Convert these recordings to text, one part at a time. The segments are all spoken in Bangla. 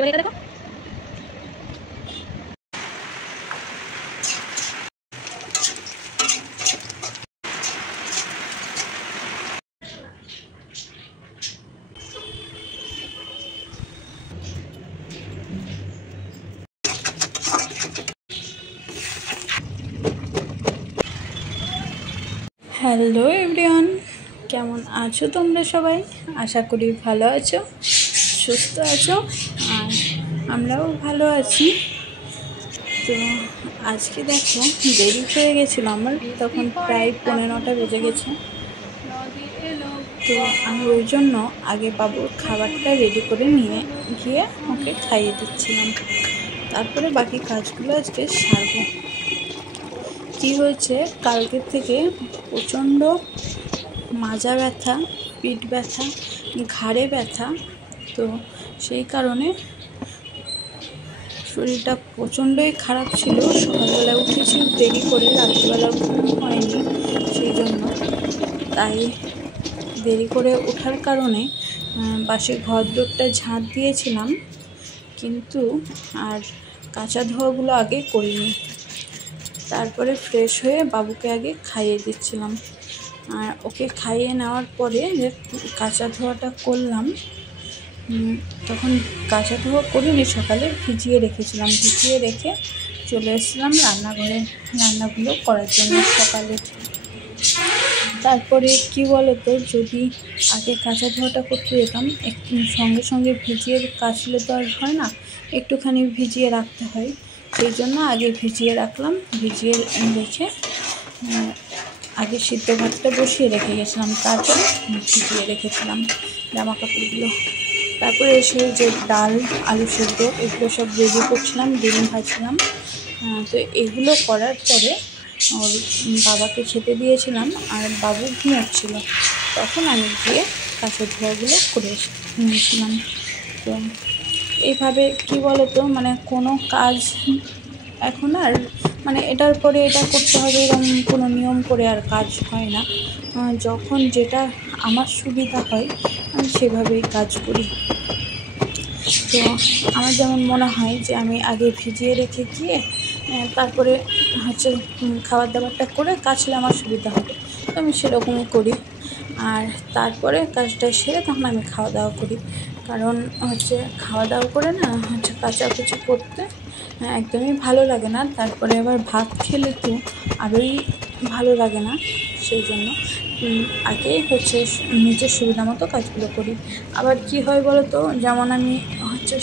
এবার এটা দেখো। হ্যালো এভরিওয়ান, কেমন আছো তোমরা সবাই? আশা করি ভালো আছো, সুস্থ আছো, আর আমরাও ভালো আছি। তো আজকে দেখো দেরি হয়ে গেছিলো আমার, তখন প্রায় 9:15 বেজে গেছে। তো আমি ওই জন্য আগে বাবুর খাবারটা রেডি করে নিয়ে গিয়ে ওকে খাইয়ে দিচ্ছিলাম, তারপরে বাকি কাজগুলো আজকে সারবো। কী হয়েছে, কালকের থেকে প্রচণ্ড মাজা ব্যথা, পিঠ ব্যথা, ঘাড়ে ব্যথা। তো সেই কারণে শরীরটা প্রচণ্ডই খারাপ ছিল। সকালবেলা উঠেছি দেরি করে, রাত্রিবেলা ঘুম হয়নি, সেই জন্য তাই দেরি করে ওঠার কারণে বাসে ঘর দোরটা ঝাঁট দিয়েছিলাম, কিন্তু আর কাঁচা ধোয়াগুলো আগে করিনি। তারপরে ফ্রেশ হয়ে বাবুকে আগে খাইয়ে দিচ্ছিলাম, আর ওকে খাইয়ে নেওয়ার পরে যে কাঁচা ধোয়াটা করলাম, তখন কাঁচা ধোয়া করিনি, সকালে ভিজিয়ে রেখেছিলাম। ভিজিয়ে রেখে চলে এসেছিলাম রান্নাঘরে রান্নাগুলো করার জন্য সকালে। তারপরে কি বলতো, যদি আগে কাঁচা ধোয়াটা করতে যেতাম, একটু সঙ্গে সঙ্গে ভিজিয়ে কাচলে তো আর হয় না, একটুখানি ভিজিয়ে রাখতে হয়। সেই জন্য আগে ভিজিয়ে রাখলাম। ভিজিয়ে রেখে আগে সিদ্ধ ভাতটা বসিয়ে রেখে গেছিলাম, তারপরে ভিজিয়ে রেখেছিলাম জামা কাপড়গুলো। তারপরে এসে যে ডাল, আলু সেদ্ধ এগুলো সব রেডি করছিলাম, ডিম ভাজছিলাম। তো এগুলো করার পরে ওর বাবাকে খেতে দিয়েছিলাম, আর বাবু ঘুমোচ্ছিল, তখন আমি গিয়ে কাঁচা ধোয়াগুলো করে নিয়েছিলাম। তো এইভাবে কি বলতো, মানে কোনো কাজ এখন আর মানে এটার পরে এটা করতে হবে এরকম কোনো নিয়ম করে আর কাজ হয় না। যখন যেটা আমার সুবিধা হয় আমি সেভাবেই কাজ করি। তো আমার যেমন মনে হয় যে আমি আগে ভিজিয়ে রেখে গিয়ে তারপরে খাবার দাবারটা করে কাচলে আমার সুবিধা হবে, তো আমি সেরকমই করি। আর তারপরে কাজটা সেরে তখন আমি খাওয়া দাওয়া করি, কারণ খাওয়া দাওয়া করে না কাচাকুচি করতে একদমই ভালো লাগে না। তারপরে আবার ভাত খেলে তো আরোই ভালো লাগে না, সেই জন্য আগে নিজের সুবিধা মতো কাজগুলো করি। আবার কি হয় বলো তো, যেমন আমি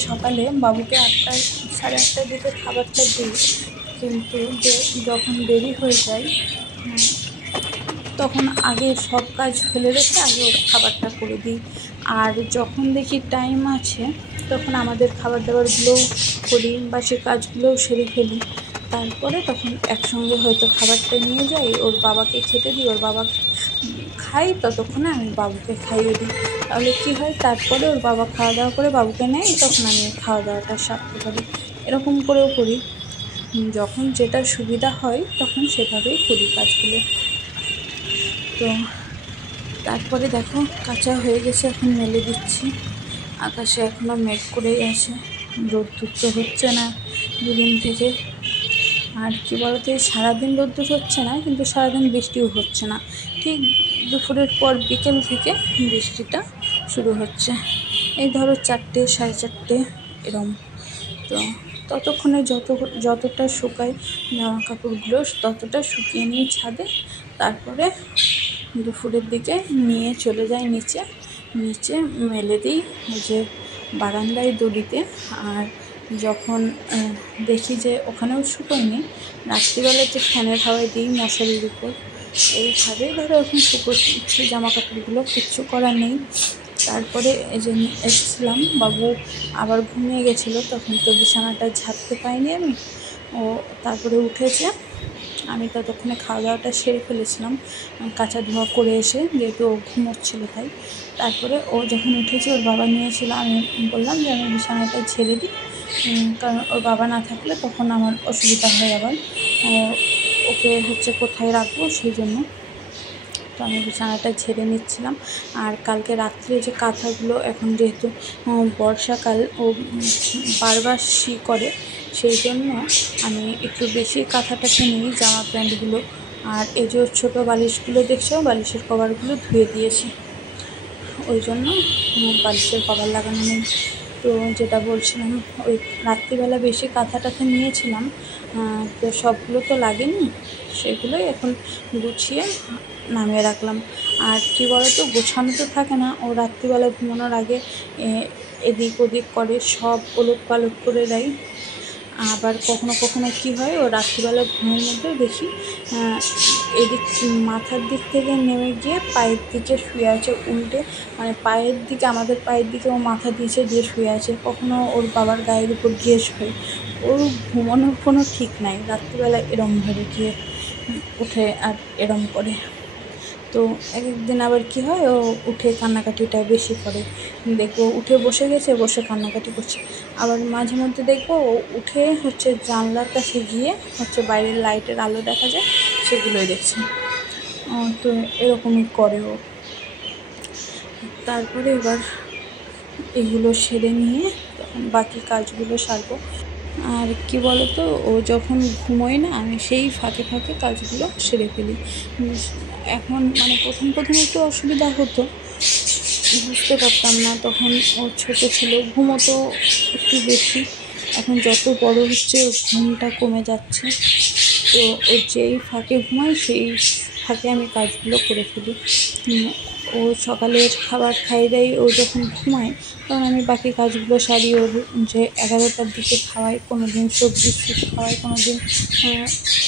সকালে বাবুকে 8টা, 8:30টার দিকে খাবারটা দিই, কিন্তু যখন দেরি হয়ে যায় তখন আগে সব কাজ ফেলে রেখে আগে ওর খাবারটা করে দিই। আর যখন দেখি টাইম আছে তখন আমাদের খাবার দাবারগুলোও করি বা সে কাজগুলোও সেরে ফেলি। তারপরে তখন একসঙ্গে হয়তো খাবারটা নিয়ে যাই, ওর বাবাকে খেতে দিই, ওর বাবা খাই, ততক্ষণে আমি বাবুকে খাইয়ে দিই। তাহলে কী হয়, তারপরে ওর বাবা খাওয়া দাওয়া করে বাবুকে নেয়, তখন আমি খাওয়া দাওয়াটা সারতে পারি। এরকম করেও করি, যখন যেটা সুবিধা হয় তখন সেভাবেই করি কাজগুলো। তো তারপরে দেখো কাঁচা হয়ে গেছে, এখন মেলে দিচ্ছি। আকাশে এখনও মেঘ করেই আছে, রোদ্দুর তো হচ্ছে না দুদিন থেকে। আর কি বলতো, সারাদিন রোদ্দুর হচ্ছে না, কিন্তু সারাদিন বৃষ্টিও হচ্ছে না। ঠিক দুপুরের পর বিকেল থেকে বৃষ্টিটা শুরু হচ্ছে, এই ধরো 4টে, 4:30 এরম। তো ততক্ষণে যতটা শুকায় জামা কাপড়গুলো ততটা শুকিয়ে নিই ছাদে, তারপরে দুপুরের দিকে নিয়ে চলে যাই নিচে মেলে দিই যে বারান্দায় দড়িতে। আর যখন দেখি যে ওখানেও শুকোয়নি, রাত্রিবেলাতে ফ্যানের হাওয়ায় দিই মশারির উপর। এইভাবেই ধরো এখন শুকোচ্ছি জামা কাপড়গুলো, কিচ্ছু করার নেই। তারপরে এসেছিলাম, বাবু আবার ঘুমিয়ে গেছিলো, তখন তো বিছানাটা ঝাড়তে পাইনি আমি। ও তারপরে উঠেছে, আমি ততক্ষণে খাওয়া দাওয়াটা সেরে ফেলেছিলাম কাঁচা ধোয়া করে এসে, যেহেতু ও ঘুমোচ্ছিল তাই। তারপরে ও যখন উঠেছে, ওর বাবা নিয়েছিল, আমি বললাম যে আমি বিছানাটা ঝেড়ে দিই, কারণ ওর বাবা না থাকলে তখন আমার অসুবিধা হয়, আবার ওকে কোথায় রাখবো সেই জন্য। তো আমি বিছানাটা ঝেড়ে নিচ্ছিলাম। আর কালকে রাত্রে যে কাঁথাগুলো, এখন যেহেতু বর্ষাকাল ও বারবার শি করে, সেই জন্য আমি একটু বেশি কাঁথাটাকে নিই জামা প্যান্টগুলো। আর এই যে ছোটো বালিশগুলো দেখছো, বালিশের কভারগুলো ধুয়ে দিয়েছি, ওই জন্য বালিশের কভার লাগানো নেই। তো যেটা বলছিলাম, ওই রাত্রিবেলা বেশি কাঁথা নিয়েছিলাম, তো সবগুলো তো লাগেনি, সেগুলোই এখন গুছিয়ে নামিয়ে রাখলাম। আর কি বলতো, গোছানো তো থাকে না, ও রাত্রিবেলা ঘুমানোর আগে এদিক ওদিক করে, সব ওলট পালট করে দেয়। আবার কখনো কখনো কি হয়, ও রাত্রিবেলা ঘুমের মধ্যে দেখি এদিক মাথার দিক থেকে নেমে গিয়ে পায়ের দিকে শুয়ে আছে উল্টে, মানে পায়ের দিকে, আমাদের পায়ের দিকে ও মাথা দিয়েছে, দিয়ে শুয়ে আছে। কখনো ওর বাবার গায়ের উপর গিয়ে শোয়। ওর ঘুমানোর কোনো ঠিক নাই, রাত্রিবেলা এরমভাবে গিয়ে উঠে আর এরম করে। তো এক একদিন আবার কি হয়, ও উঠে কান্নাকাটিটা বেশি করে, দেখবো উঠে বসে গেছে, বসে কান্নাকাটি করছে। আবার মাঝে মধ্যে দেখবো ও উঠে জানলার কাছে গিয়ে বাইরের লাইটের আলো দেখা যায়, সেগুলোই দেখছে। তো এরকমই করে ও। তারপরে এবার এগুলো সেরে নিয়ে তখন বাকি কাজগুলো সারবো। আর কি বলতো, ও যখন ঘুমোয় না, আমি সেই ফাঁকে ফাঁকে কাজগুলো সেরে ফেলি। এখন মানে প্রথম একটু অসুবিধা হতো, বুঝতে পারতাম না, তখন ও ছোটো ছিল, ঘুমোতো একটু বেশি। এখন যত বড় হচ্ছে ওর ঘুমটা কমে যাচ্ছে, তো ও যেই ফাঁকে ঘুমায় সেই ফাঁকে আমি কাজগুলো করে ফেলি। ও সকালের খাবার খাইয়ে দেয়, ও যখন ঘুমায় তখন আমি বাকি কাজগুলো সারি। ওর যে 11টার দিকে খাওয়াই, কোনো দিন সবজি খাওয়াই, কোনো দিন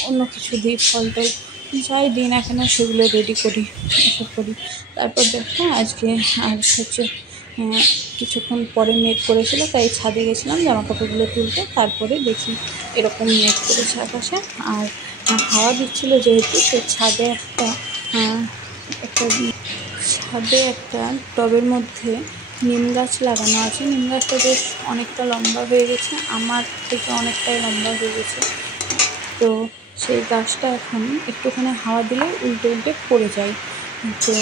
অন্য কিছু দিই, ফল টল যাই দিই না কেন সেগুলো রেডি করি, এসব করি। তারপর দেখো আজকে আর কিছুক্ষণ পরে মেঘ করেছিল, তাই ছাদে গেছিলাম জামা কাপড়গুলো তুলতে। তারপরে দেখি এরকম মেঘ করেছে আকাশে, আর হাওয়া দিচ্ছিলো যেহেতু, তো ছাদে একটা টবের মধ্যে নিম গাছ লাগানো আছে। নিম গাছটা বেশ অনেকটা লম্বা হয়ে গেছে, আমার থেকে অনেকটাই লম্বা হয়ে গেছে। তো সেই গাছটা এখন একটুখানি হাওয়া দিলে উল্টে পড়ে যায়। তো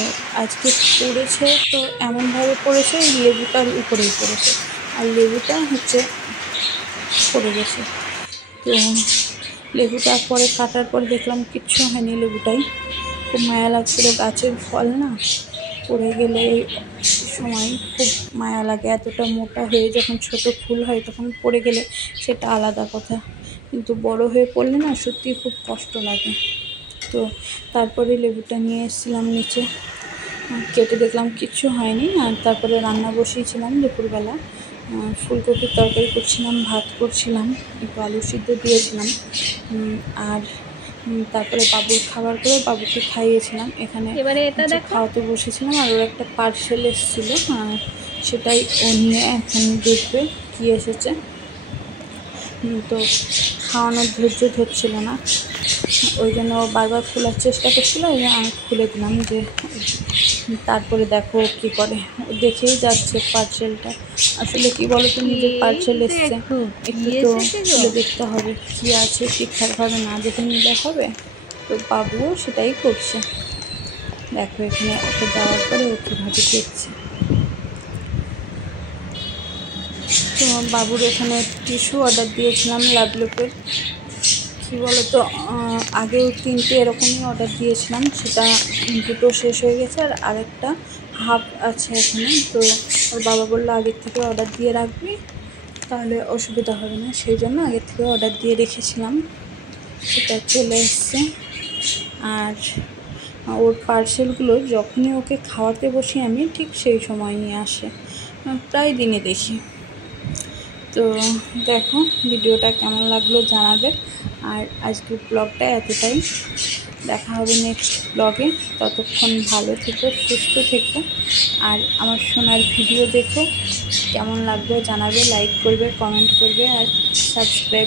আজকে পড়েছে, তো এমনভাবে পড়েছে লেবুটার উপরেই পড়েছে, আর লেবুটা পড়ে গেছে। তো লেবুটা পরে কাটার পর দেখলাম কিচ্ছু হয়নি, লেবুটাই খুব মায়া লাগছিলো। গাছের ফল না, পড়ে গেলে সময় খুব মায়া লাগে। এতটা মোটা হয়ে যখন ছোট ফুল হয় তখন পড়ে গেলে সেটা আলাদা কথা, কিন্তু বড় হয়ে পড়লে না সত্যি খুব কষ্ট লাগে। তো তারপরে লেবুটা নিয়ে এসেছিলাম নিচে, কেটে দেখলাম কিচ্ছু হয়নি। আর তারপরে রান্না বসিয়েছিলাম দুপুরবেলা, ফুলকপির তরকারি করছিলাম, ভাত করছিলাম, একটু আলু সিদ্ধ দিয়েছিলাম। আর তারপরে বাবুর খাবার করে বাবুকে খাইয়েছিলাম। এখানে খাওয়াতে বসেছিলাম, আর ওর একটা পার্সেল এসেছিলো, সেটাই ও নিয়ে এখন দেখবে কী এসেছে। তো খাওয়ানোর ধৈর্য ধরছিল না, ওই জন্য বারবার খোলার চেষ্টা করছিলো। আমি খুলে দিলাম যে তারপরে দেখো কী করে। দেখেই যাচ্ছে পার্সেলটা, আসলে কি বলো তো, নিজের পার্সেল এসছে, একটু তো খুলে দেখতে হবে কী আছে, ঠিকঠাকভাবে না দেখে নিলে হবে। তো বাবুও সেটাই করছে, দেখো এখানে ওকে দেওয়ার পরে ও কীভাবে দেখছে। তো বাবুর এখানে টিস্যু অর্ডার দিয়েছিলাম লাভলুকের। কী বলো তো, আগেও 3টে এরকমই অর্ডার দিয়েছিলাম, সেটা 2টো শেষ হয়ে গেছে, আর আরেকটা হাফ আছে এখানে। তো ওর বাবা বললো আগের থেকে অর্ডার দিয়ে রাখবি, তাহলে অসুবিধা হবে না, সেই জন্য আগের থেকে অর্ডার দিয়ে রেখেছিলাম। সেটা চলে এসছে। আর ওর পার্সেলগুলো যখনই ওকে খাওয়াতে বসি আমি, ঠিক সেই সময় নিয়ে আসে, প্রায় দিনে দেখি। তো দেখো ভিডিওটা কেমন লাগলো জানাবে। আর আজকের ব্লগটা এতটাই, দেখা হবে নেক্সট ব্লগে। ততক্ষণ ভালো থেকো, সুস্থ থেকো, আর আমার সোনার ভিডিও দেখো, কেমন লাগবে জানাবে, লাইক করবে, কমেন্ট করবে, আর সাবস্ক্রাইব